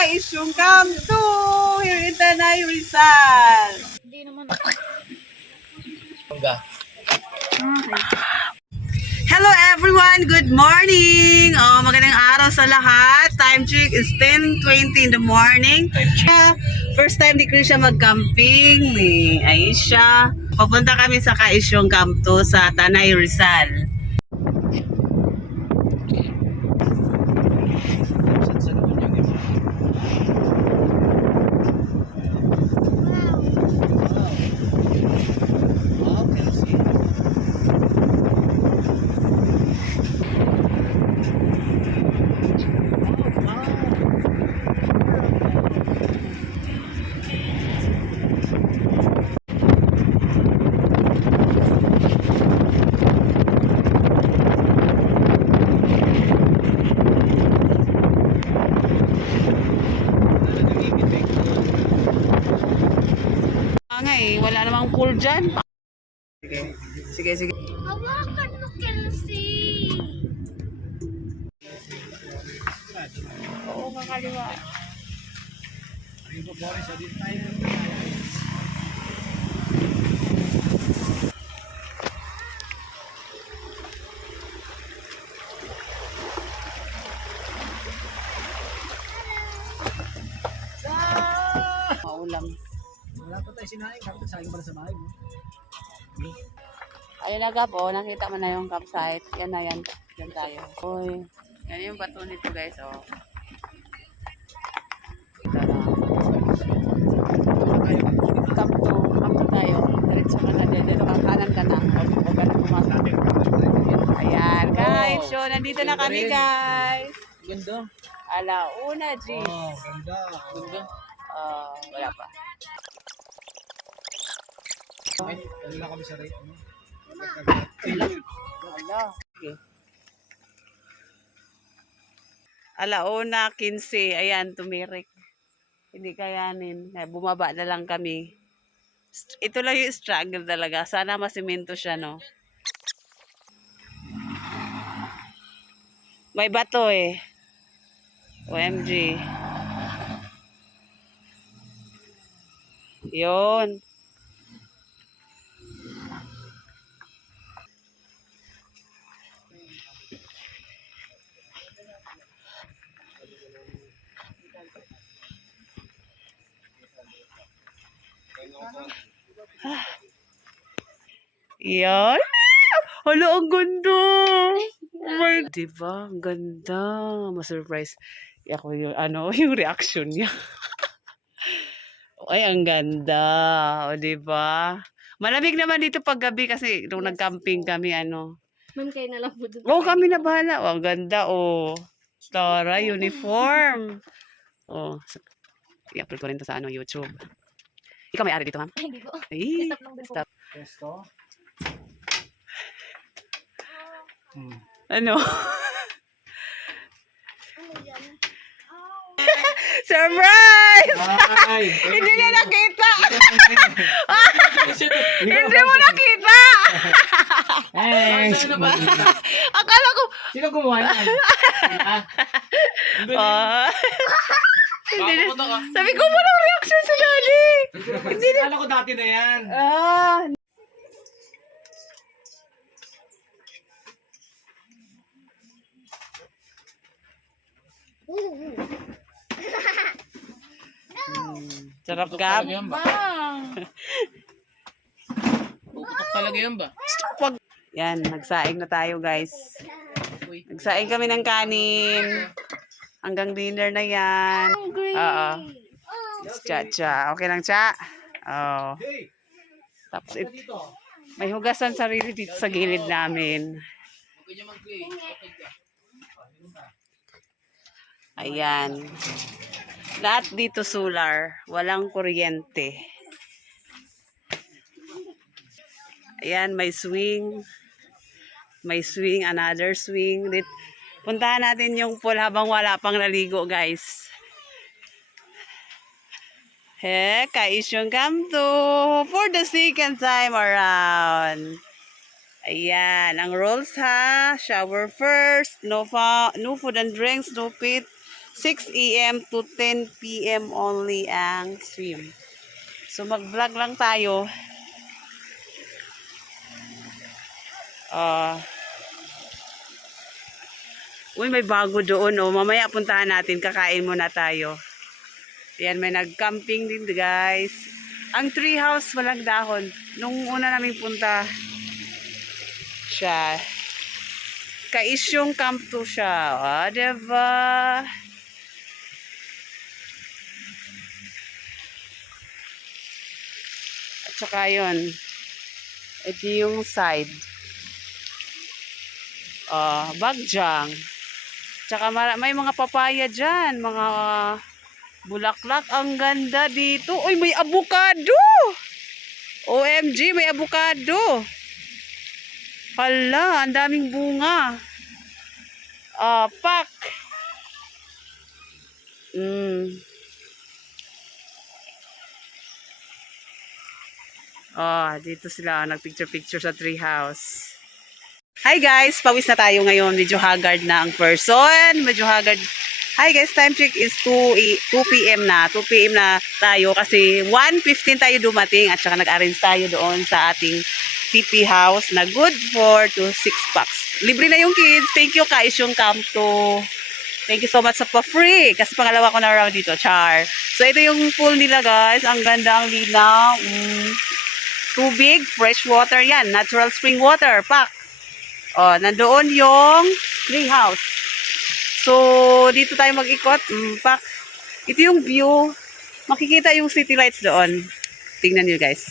ka-isyong come to here in Tanay Rizal. Hindi naman. Hello everyone! Good morning! Magandang araw sa lahat. Time check is 10:20 in the morning. First time ni Krisha mag-camping, ni Aisha. Papunta kami sa Kaisyong Camp 2 sa Tanay Rizal. Wala namang pool dyan. Sige. Hawakan mo, Kelsey. Oo, kakaliwa. Maulam. Wala pa tayo sinaing, kapag saing pala sa bahay mo. Ayun na po, nakita mo na yung campsite. Yan na yan. Yan tayo. Uy, yan yung bato nito guys, oh. Ito na. Camp 2 tayo. Diretso ka na dyan. Dito kanan ka na. Huwag ka na pumasok. Ayan, guys. So, nandito na kami, guys. Ganda. Alauna, G. Oh, ganda. Ganda. Wala pa. Okay, wala kami sa rate. Ala. Okay. Alauna, 15. Ayan, tumirik. Hindi kayanin. Bumaba na lang kami. Ito lang yung struggle talaga. Sana masimento siya, no? May bato eh. OMG. Yun. Yan. Hala, ang ganda. Oh my, diba? Ang ganda. Ma-surprise. Ako yung, yung reaction niya. Ay, ang ganda. O, diba? Malamig naman dito pag gabi kasi nung nag-camping kami, Ma'am, kayo na lang po doon. Oh, kami na bahala. Oh, ang ganda, oh. Tara, uniform. Oh, i-upload ko rin to sa YouTube. Ikaw may ari dito, ma'am? Ay, hindi po. Ay, Stop lang din po. stop. Pesto. Ano? Ano yan? Surprise! Ay! Hindi niya nakita! Hindi mo nakita! Thanks! Akala ko... Sino gumawa yan? Hindi na... Sabi ko, walang reaction sa daddy! Hindi na. Alam ko dati na yan. Sarap gab. Puputok talaga yan ba? Yan, nagsaing na tayo guys. Nagsaing kami ng kanin. Hanggang dinner na yan. Oo. Cha. Okay lang, cha? Oo. Tapos may hugasan sarili dito sa gilid namin. Ayan. Lahat dito solar. Walang kuryente. Ayan, may swing. May swing, another swing. Puntahan natin yung pool habang wala pang naligo, guys. Kaisyong Camp 2 for the second time around. Ayan, ang rules ha. Shower first, no food and drinks, no pit, 6 a.m. to 10 p.m. only ang swim. So mag-vlog lang tayo. Uy, may bago doon. Oh. Mamaya puntahan natin. Kakain muna tayo. Yan, may nag-camping din guys. Ang tree house, walang dahon. Nung una namin punta siya. Kaisyong camp to siya. Diba? At saka yun. Ito yung side. Bagjang. Tsaka may mga papaya dyan. Mga bulaklak. Ang ganda dito. Uy, may avocado! OMG, may avocado. Hala, ang daming bunga. Pak. Dito sila nagpicture-picture sa treehouse. Hi guys, pawis na tayo ngayon. Medyo haggard na ang person. Medyo haggard. Hi guys, time check is 2 p.m. na. 2 p.m. na tayo kasi 1:15 tayo dumating at saka nag-arrange tayo doon sa ating TP house na good for 6 packs. Libre na yung kids. Thank you guys yung camp to. Thank you so much sa pa-free. Kasi pangalawa ko na around dito. Char. So ito yung pool nila guys. Ang ganda, ang linaw. Tubig, fresh water yan. Natural spring water. Pack. Nandoon yung tree house. So, dito tayo mag-ikot. Pak. Ito yung view. Makikita yung city lights doon. Tingnan nyo guys.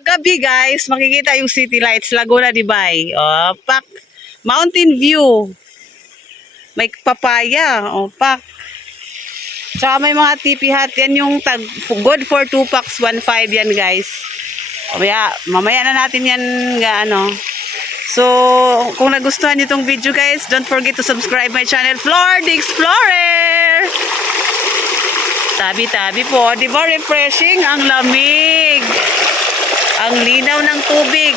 Gabi guys, makikita yung city lights. Laguna de Bay. Pak. Mountain view. May papaya. Pak. Tsaka may mga tipi hat. Yan yung good for 2 packs, 1.5 yan guys. Mamaya na natin yan So, kung nagustuhan niyo itong video guys, don't forget to subscribe my channel, Flor the Explorer! Tabi-tabi po, di ba refreshing? Ang lamig! Ang linaw ng tubig.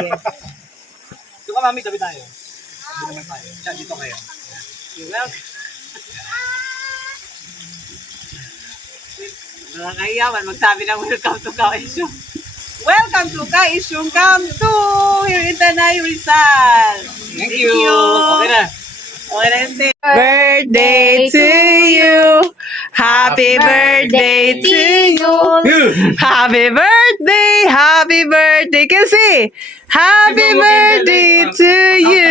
Yes. Doon ka mami, tabi tayo. Tabi naman tayo. Diyan, dito kayo. Nakakahiyawan, magsabi ng welcome to Kaisyong. Welcome to Kaisyong Camp 2 here in Tanay, Rizal. Thank you. Okay na. Okay na yun. Birthday to you. Happy birthday to you. Happy birthday. Happy birthday. Kasi, happy birthday to you.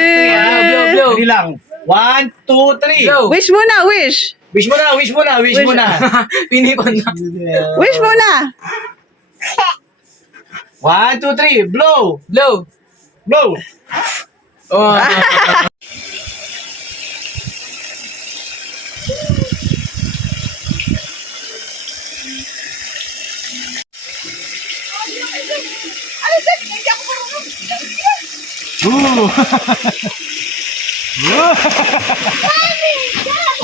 Hindi lang. 1, 2, 3. Wish mo na, wish. Wish mo na, wish mo na, wish mo na. Pinipon na. Wish mo na. 1, 2, 3. Blow. Blow. Blow.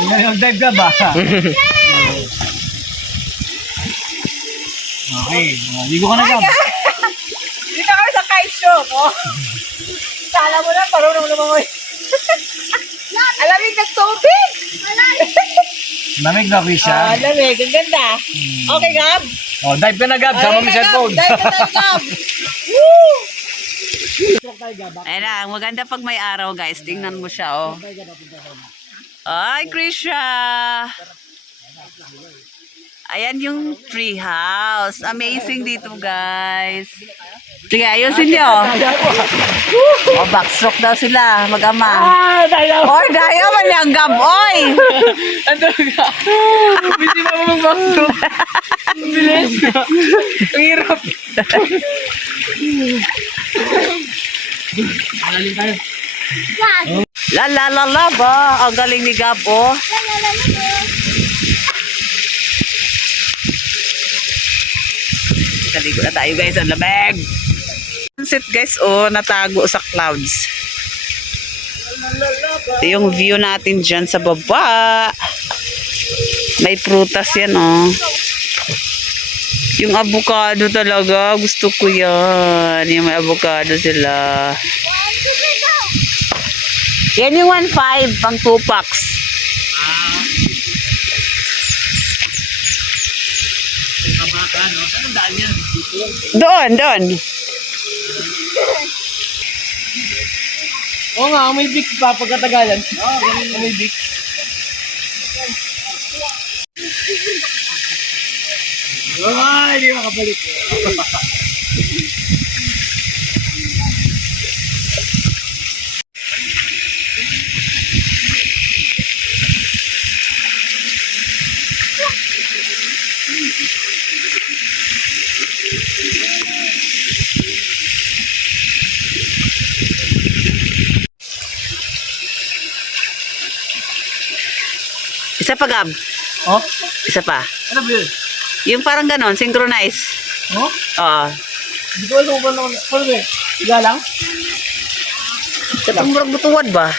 Nag-dive ka ba? Okay. Ligo ka na Gab. Dito kami sa Kaisyong. Kala mo lang, parunong lumangoy. Alamig ng tubig. Lamig na, Krisha. Lamig. Ang ganda. Okay, Gab? Dive ka na, Gab. Sama mo cellphone. Dive ka na, Gab. Woo! Ayun na, maganda pag may araw, guys. Tingnan mo siya, Ay, Krisha. Ayan yung tree house. Amazing dito, guys. Sige, ayusin niyo. Backstroke daw sila, mag-ama. Tayo! Or dayo man yung gaboy. Ano ka? Busy pa mo mag-backstop. Bilis. Ang hirap. Magaling tayo. La la la la ba? Ang galing ni Gab, oh. Kaligo na tayo guys, ang lamig. Sunset guys, oh, natago sa clouds. Ito yung view natin dyan sa baba. May prutas yan, oh. Yung avocado talaga, gusto ko yan. Yung may avocado sila. Yan yung 1.5 pang 2 packs. Kabaka, no? Anong daan yan? Doon. Oo nga, may big pa pagkatagalan. Oo, ganun na may big. Ay, hindi makabalik. Isa pa, Gab. Oh? Isa pa. Ano ba yun? Yung parang ganon, synchronize. Oh? Oo. Hindi ko alam kung paano. Ano ba yun? Higa lang? Katong murag butuwad ba?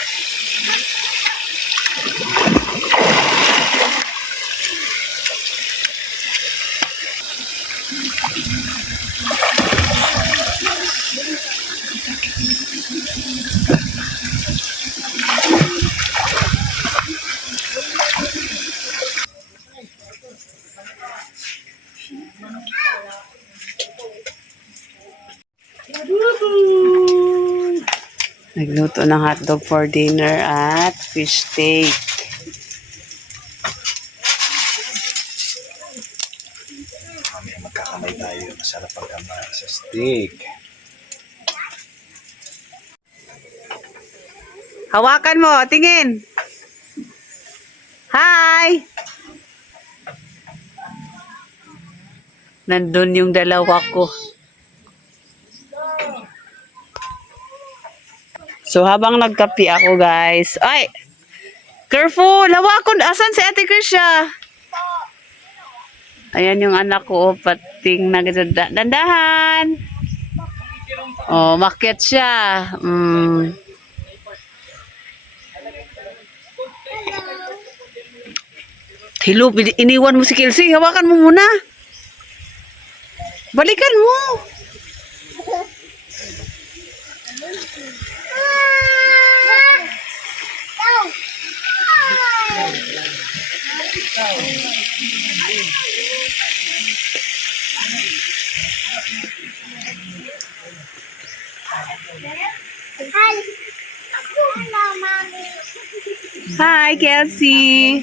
Nagluto ng hotdog for dinner at fish steak. Mamaya magkakamay tayo. Masarap pagkamay sa steak. Hawakan mo, tingin. Hi! Nandun yung dalawa ko. So, habang nagkapi ako, guys. Ay! Careful! Hawakon! Asan si Ate Krisha? Ayan yung anak ko, oh, pating dandahan. Oh, makyat siya. Hello, iniwan mo si Kelsey. Hawakan mo muna. Balikan mo. Hi, Kelsey.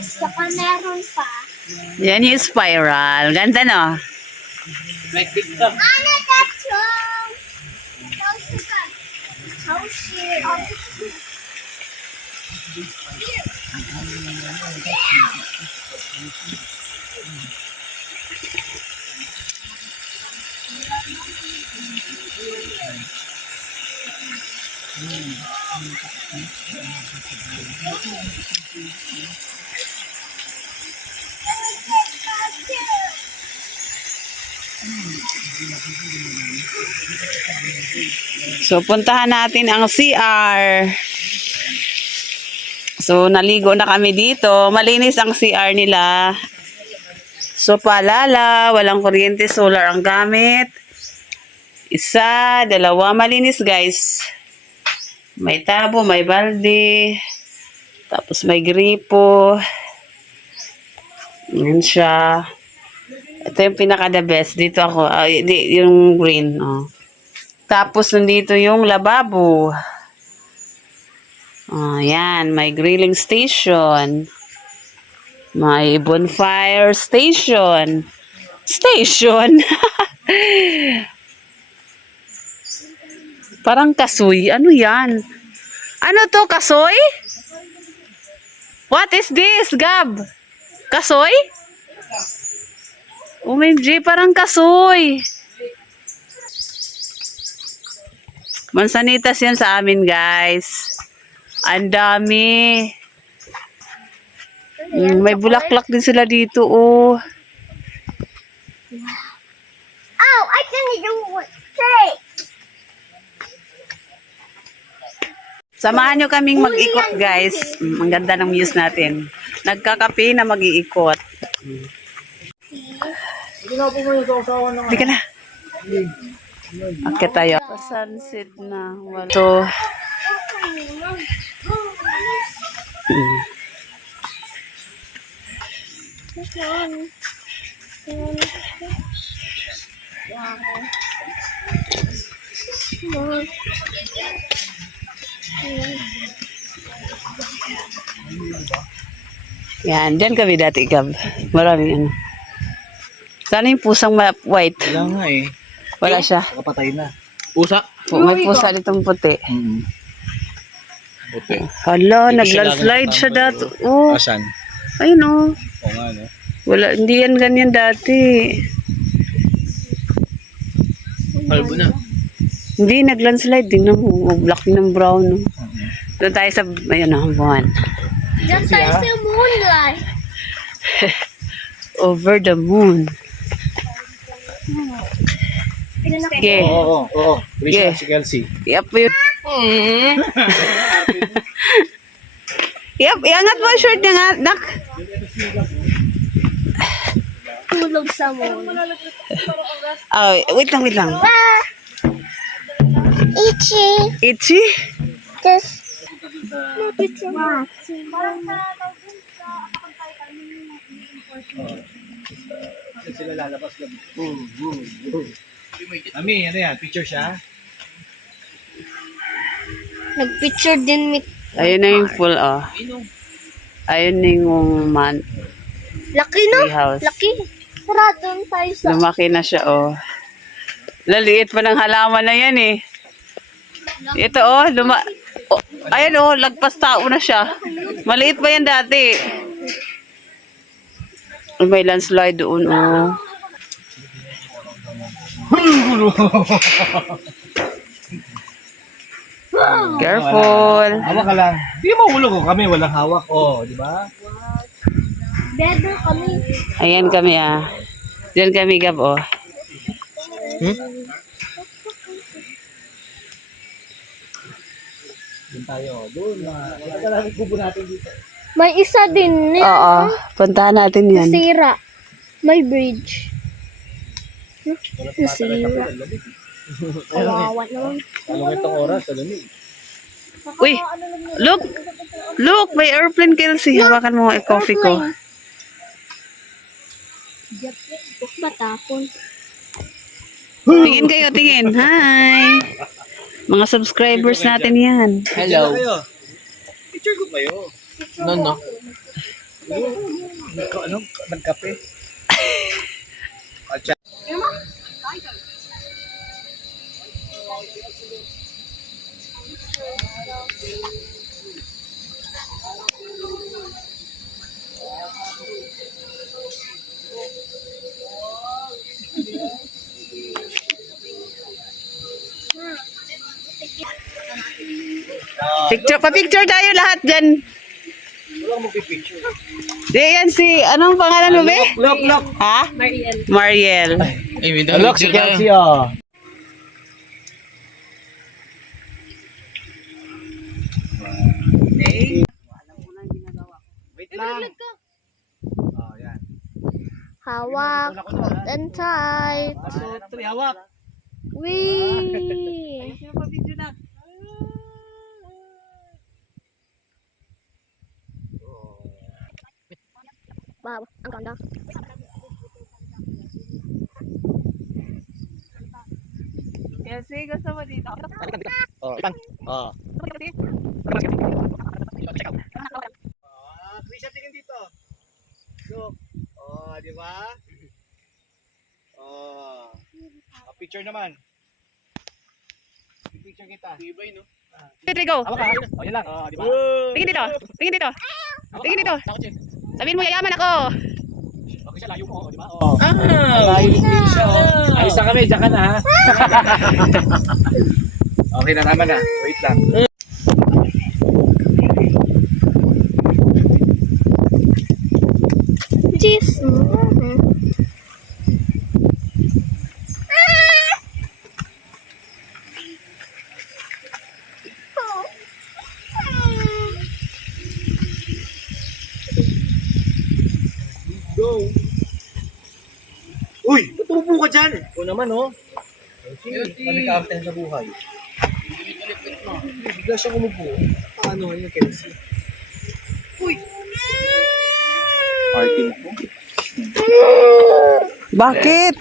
Saka meron pa. Yan yung spiral. Ganda, no? Like TikTok. Ano tatlo? Oh shit. So, puntahan natin ang CR. So, naligo na kami dito. Malinis ang CR nila. So, paalala, walang kuryente, solar ang gamit. Isa, dalawa, malinis guys. May tabo, may balde. Tapos may gripo. Yan siya. Ito yung pinaka-the best. Dito ako, yung green. Oh. Tapos, nandito yung lababo. Oh, yan. May grilling station. May bonfire station. Station. Parang kasoy. Ano yan? Ano to, kasoy? What is this, Gab? Kasoy? OMG, parang kasoy. Mansanitas yan sa amin, guys. Ang dami. May bulaklak din sila dito, oh. Oh, I can do it straight. Samahan nyo kaming mag-ikot, guys. Ang ganda ng views natin. Nagkakape na mag-iikot. Hindi ka na. Akit tayo. Sunset na. So, yan. Diyan kami dati, Gab. Maraming ano. Sana yung pusang white. Wala nga eh. Wala siya. Kapatay na. Pusa? May pusa ditong puti. Puti. Hala, naglandslide siya dati. Oh, Asan? ayun oh. Oo nga, no? Wala, hindi yan ganyan dati. Kalbo na. Hindi, naglandslide. Tingnan mo, black ng brown. No? Doon tayo sa, ayun oh, buwan. Diyan tayo sa moonlight. Over the moon. Okay. Oo. Yeah. Si Kelsey. Yep, yun. Yep, iangat mo ang shirt niya nga, nak. Tulog sa moon. Oh, wait lang. Itchy. Itchy? Just Sila lalabas lang. Mami, ano yan? Picture siya? nagpicture din mit. Ayun na yung full, oh. Ayun na yung man. Laki no? Tree house. Laki. Tara, doon tayo sa... Lumaki na siya, oh. Laliit pa ng halaman na yan, eh. Ito, oh, oh, ayan, oh, lagpas tao na siya. Maliit pa yan dati. May landslide doon, oh. Careful. Hawak ka lang. Di mo hulog ko kami, walang hawak. Oh, di ba? Better kami. Ayan kami, ah. Diyan kami, Gab, oh. Doon tayo. Doon na. Ito lang yung kubo natin dito. May isa din. Oo, puntahan natin yan. Nasira. May bridge. Nasira. Kawawa naman. Anong itong oras? Alamig. Uy, look! Look, may airplane, Kelsey. Hawakan mo ang coffee ko. Matapon. Tingin kayo, tingin. Hi! Mga subscribers natin yan. Hello. Picture ko kayo. No. Ano? Nagkape? Pa-picture tayo lahat dyan. Walang magpipicture. Di yan si, anong pangalan mo, be? Look. Ha? Mariel. Look, si Kelsey, oh. Wait lang. Oh, yan. Hawak. Hold and tight. 1, 2, 3, hawak. Wee. Wow, ang ganda. Kelsey, gusto mo dito? Oh, ipan. Oh. Krisha, tingin dito. Look. Oh, di ba? Picture naman. Picture kita. Ibay, no? Three, go. Awa ka. O, yan lang. O, di ba? Tingin dito. Tingin dito. Awa ka. Tingin dito. Takot siya. Sabihin mo, yayaman ako. Okay siya, layo mo. O, di ba? O. Layo din siya. O. Ayos na kami. Diyan ka na, ha? Okay na, tama na. Wait lang. Jeez. Go. Uy! Ba't umupo ka dyan? O naman, oh. Kami ka-after sa buhay. Bigla siyang umupo. Paano yun, Kelsey? Uy! Party mo po. Bakit?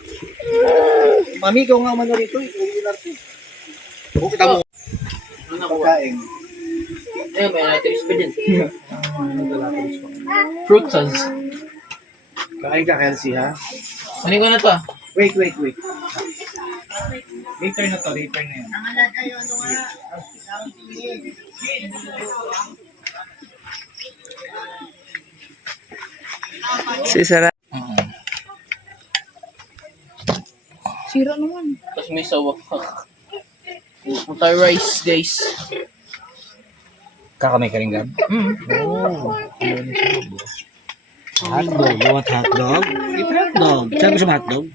Mami, ikaw nga umano rito. Ikaw yung arte. O, kita mo. Ano pagkain? Ayun, may natris pa din. Fruit sauce. Kain ka, Kelsey, ha? Ano ko na to? Wait. Later na to, later na yan. Si Sarah. Tapos may sawa pa. Punta rice, guys. Kakamay ka rin, Gab? Oh. Hotdog. You want hotdog? Eat hotdog. Saan gusto mo hotdog?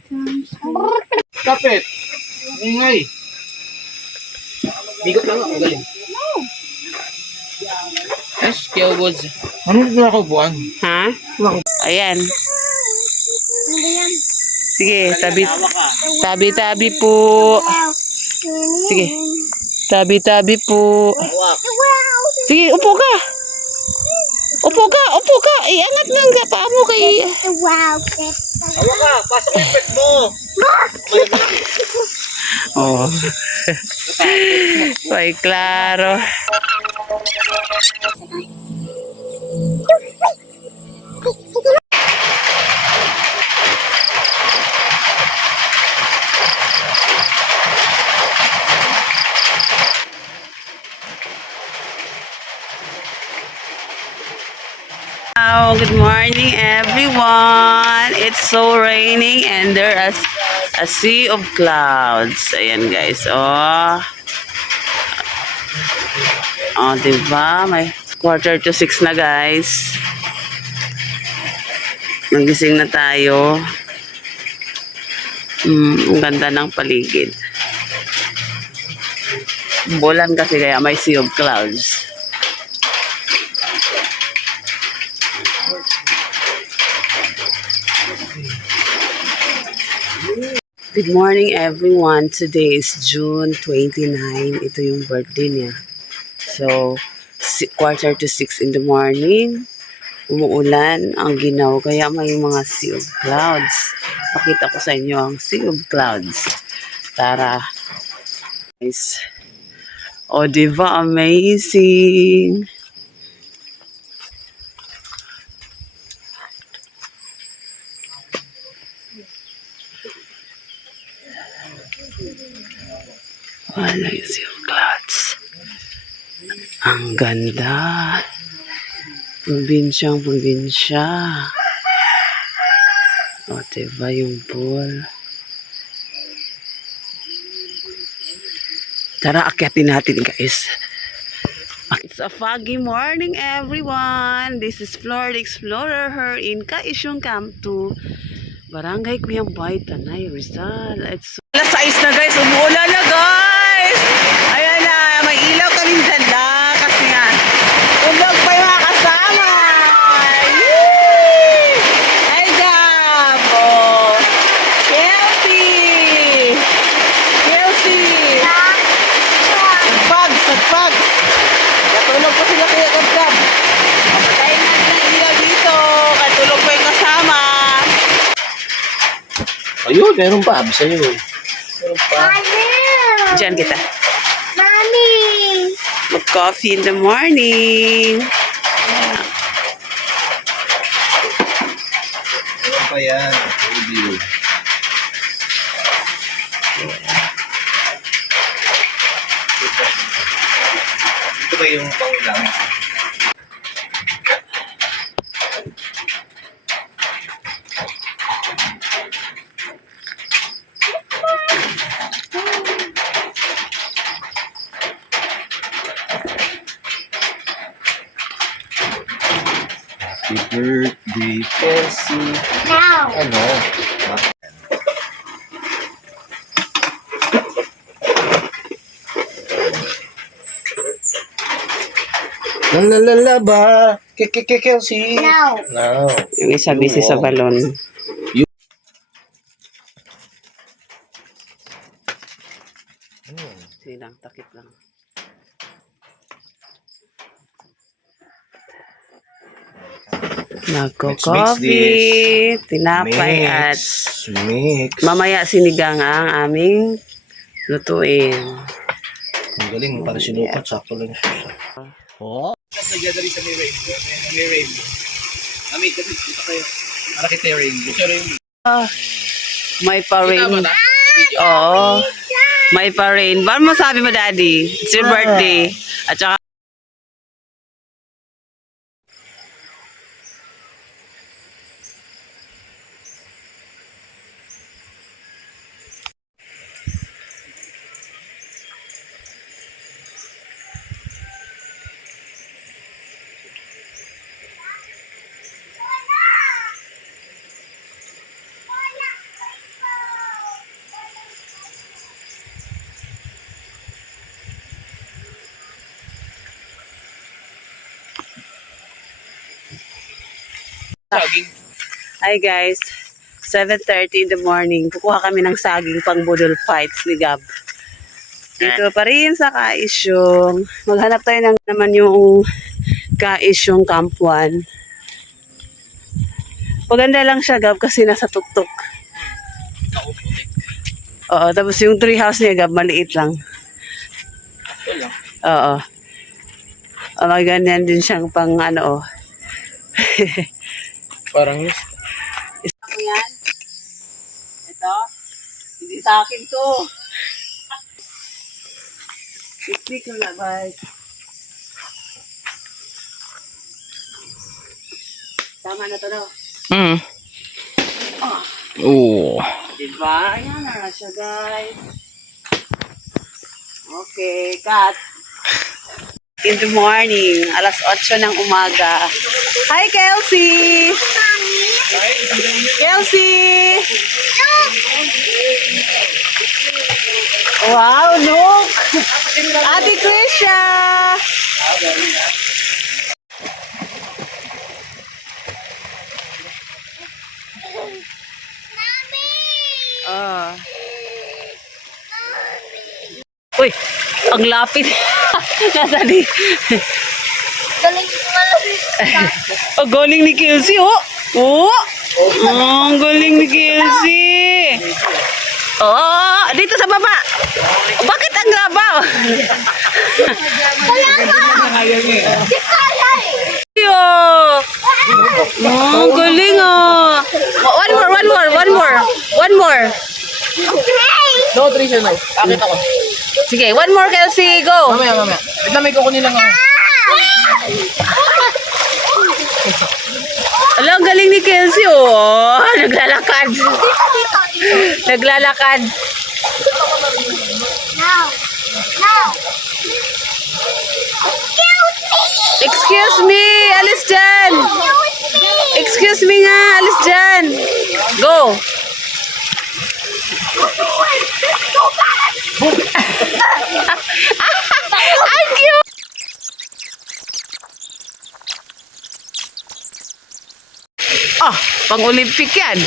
Kapit! Ingay! Bigot lang ako, galing. Yes, kaya was. Ano na ako buwan? Ha? Ayan. Sige, tabi-tabi po. Sige. Tabi-tabi po. Sige, upo ka. Upo ka. Iangat lang ka pa mo kay... Wow. Awa ka! Pasok yung pet mo! Oh. Ay, klaro. Good morning everyone. It's so raining and there is a sea of clouds. Ayan guys. Oh, diba? May 5:45 na guys. Nagising na tayo. Ang ganda ng paligid. Bulan kasi kaya may sea of clouds. Good morning everyone. Today is June 29. Ito yung birthday niya. So, 5:45 in the morning. Umuulan ang ginaw. Kaya may mga sea of clouds. Pakita ko sa inyo ang sea of clouds. Tara. Guys. O, diba? Amazing. Wala yung sea of clouds. Ang ganda. Probinsya. O, diba yung pool? Tara, akyatin natin guys. It's a foggy morning everyone. This is Florida Explorer here in Kaisyong Camp 2. Barangay Kuyambay, Tanay, Rizal. It's alas 6 na guys. Umuulan na guys. Ayan na. May ilaw kaming dala. Kasi nga. Ulog pa yung mga kasama. Yee! Hi, Gab. Oh. Kelsey. Nagpags. Katulog po sila kaya Gab. Patayin natin ang ilaw dito. Katulog po yung kasama. Ayun, meron pa. Bisa nyo. Meron pa. Diyan kita. Mommy. Mag-coffee in the morning. Meron pa yan. Review. ito yung panglang. Happy birthday, Kelsey. Now. Ano? Lalalala ba? Kelsey. Now. No. Yung isa busy sa balon. Sige lang, takip lang. Nagko-coffee, tinapay at Mix. mamaya sinigang ang aming lutuin. Ang galing, para sinukat, sakto lang siya. Oh. Nagyadali sa may rainbow. May rainbow. Kami, kasi dito kayo. Para kita yung rainbow. Siya rainbow. May pa-rain. Oo. May pa-rain. Paano masabi mo, Daddy? It's your birthday. At saka, hi guys. 7:30 in the morning. Kukuha kami ng saging pang budol fights ni Gab. Dito pa rin sa Kaisyong. Maghanap tayo ng naman yung Kaisyong Camp 1. Maganda lang siya, Gab, kasi nasa tuktok. Oo, tapos yung tree house niya, Gab, maliit lang. Oo. May ganyan din siyang pang ano, oh. Parang yun. Ako yan. Ito. Hindi sa akin to. Iklik lang na, guys. Tama na to, no? Oo. Diba? Ayan na siya, guys. Okay, cut. In the morning, alas 8 ng umaga. Hi, Kelsey! Kelsey! Wow, look! Ate Krisha! Uy, ang lapit. Nasa di. Galing ko malapit. Ang galing ni Kelsey, oh. Oh, ang galing ni Kelsey. Oh, dito sa baba. Bakit ang labaw? Si Kaya eh. Yo. Oh, ang galing oh. One more. No, Trisha, no. Akit ako. Sige, one more, Kelsey, go. Mamaya. Wait lang, may kukunin lang ako. Alam, ang galing ni Kelsey, oh. Naglalakad. Naglalakad. Now. Now. Excuse me, alis dyan. Excuse me nga, alis dyan. Go. Ang cute. Ah, pang-Olympic yan.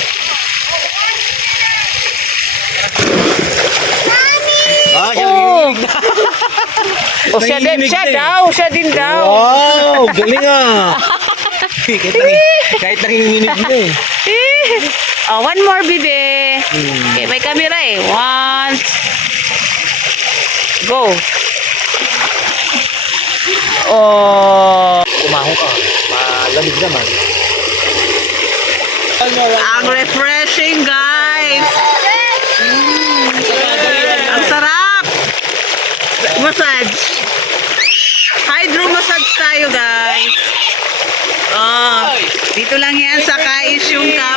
Ah, Oh. Oh, siya din daw. Wow, galing ah. kahit nanginginig na eh. Oh, one more, bibe. Okay, may camera eh. One. Go. Oh. Kumaho ka. Malamig naman. Ang refreshing, guys. Ang sarap. Massage.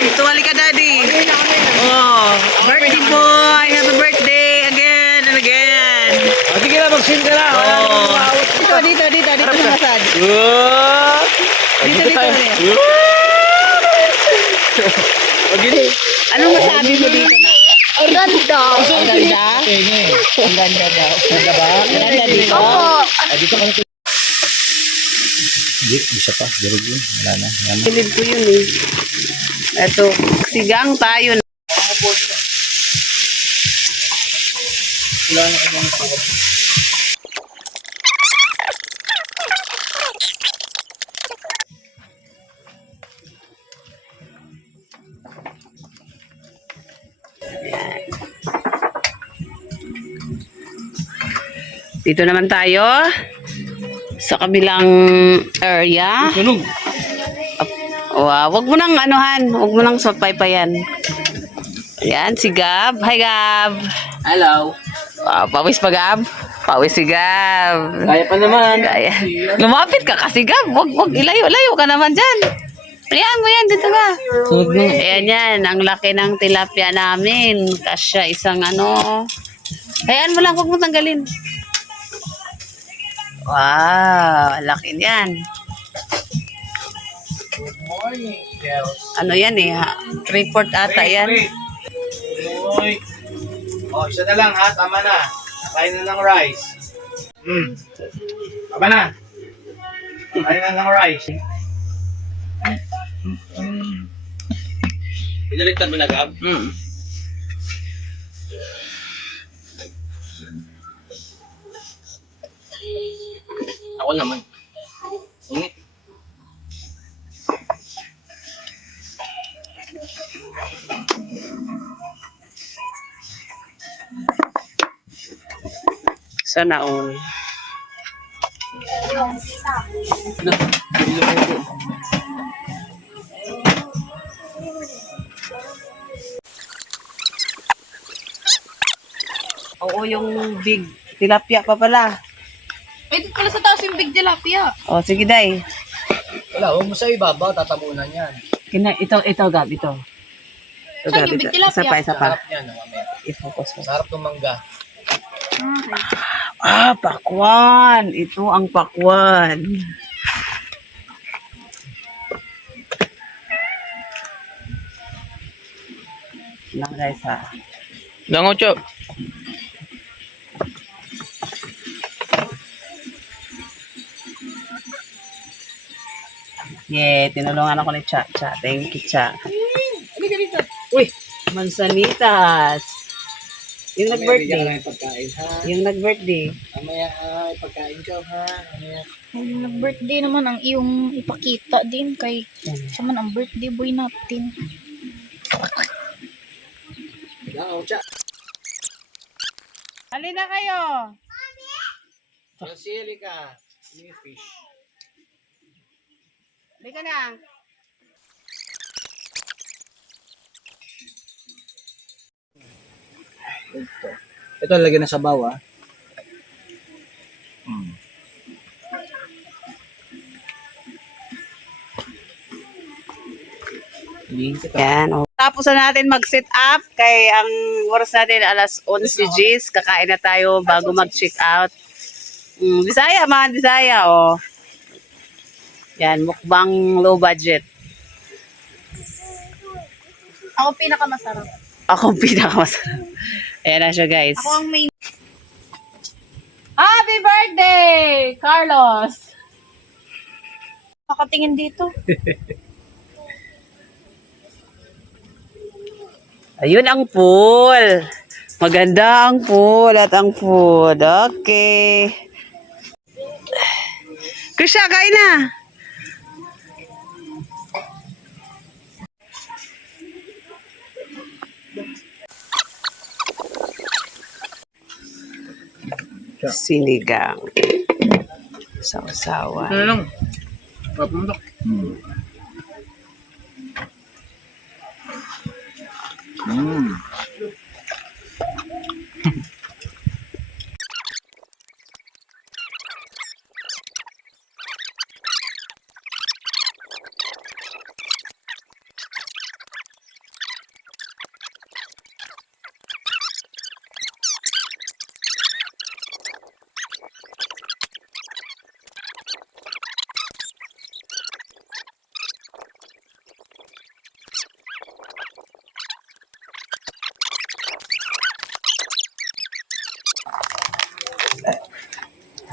Gab, tuwali ka daddy. Oh, birthday boy. Happy birthday again and again. Sige na, mag-swim ka na. Dito sa masad. Dito. Anong masabi mo dito na? Ang ganda. Ang ganda? Ang ganda daw. Ganda ba? Ganda dito? Opo. Dito ka na. Hindi, isa pa. Durog yun. Wala na. Pilid ko yun eh. Ito, sigang tayo. Wala na kami pa. Dito naman tayo sa kabilang area. Sunog. Wow, wag mo nang anuhan, wag mo nang sapaypayan. Ayan, si Gab. Hi, Gab. Hello. Wow, pawis pa, Gab. Pawis si Gab. Kaya pa naman. Kaya. Lumapit ka kasi, Gab. Wag ilayo ka naman dyan. Ayan mo yan, dito ka. Ayan yan, ang laki ng tilapia namin. Kasya isang ano. Hayaan mo lang, wag mo tanggalin. Wow, laki niyan. Good morning, girls. Ano yan eh, ha? 3/4 ata yan. Uy. Oh, isa na lang ha. Tama na. Kain na ng rice. Tama na. Kain na ng rice. Pinalitan mo na, Gab? Ako naman. Init. Sana all. Oo, yung big tilapia pa pala. Pwede pala sa taas yung big tilapia. Oh, sige, Day. Wala, huwag mo sa ibaba. Tatabunan yan. Ito, Gab, ito. Ito, Saan Gab, yung ito. big tilapia? Isa pa. Sarap yan. Mamaya. I-focus mo. Sarap ng mangga. Ah, pakwan. Ito ang pakwan. Lang, guys, ha. Lango, Chop. Yeah, tinulungan ako ni Cha. Thank you, Cha. Uy, mansanitas. Yung nag-birthday. Pagkain ha. Yung nag-birthday. Mamaya ay pagkain ka ha. Mamaya. Nag-birthday naman ang iyong ipakita din kay siya man ang birthday boy natin. Langaw, Cha. Halina kayo. Sili ka. Yung fish. Halika na. Ito lagyan na sa bawa. Yan. Oh. Tapos na natin mag-sit up kay ang oras natin alas 11 Gs. Kakain na tayo bago mag-check out. Bisaya, mga Bisaya. Oh. Yan, mukbang low budget. Ako pinakamasarap. Ako ang pinakamasarap. Ayan na siya, guys. Ako ang main. Happy birthday, Carlos! Makatingin dito. Ayun ang pool. Maganda ang pool at ang food. Okay. Krisha, kain na. Sinigang. Sausawan. Ano lang? Papunta.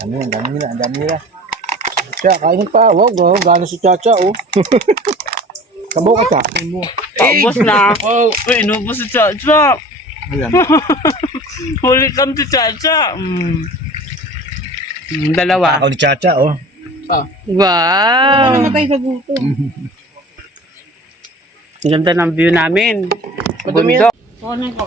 Ang dami nila. Cha, kainin pa. Wow, gano'n si Chacha, oh. Kamu ka, Cha. Paubos na. Oh, inubos si Chacha. Ayan. Huli kam si Chacha. Dalawa. Ako ni Chacha, oh. Wow. Namatay sa gutom. Ang ganda ng view namin. Bundok. Kunin ko.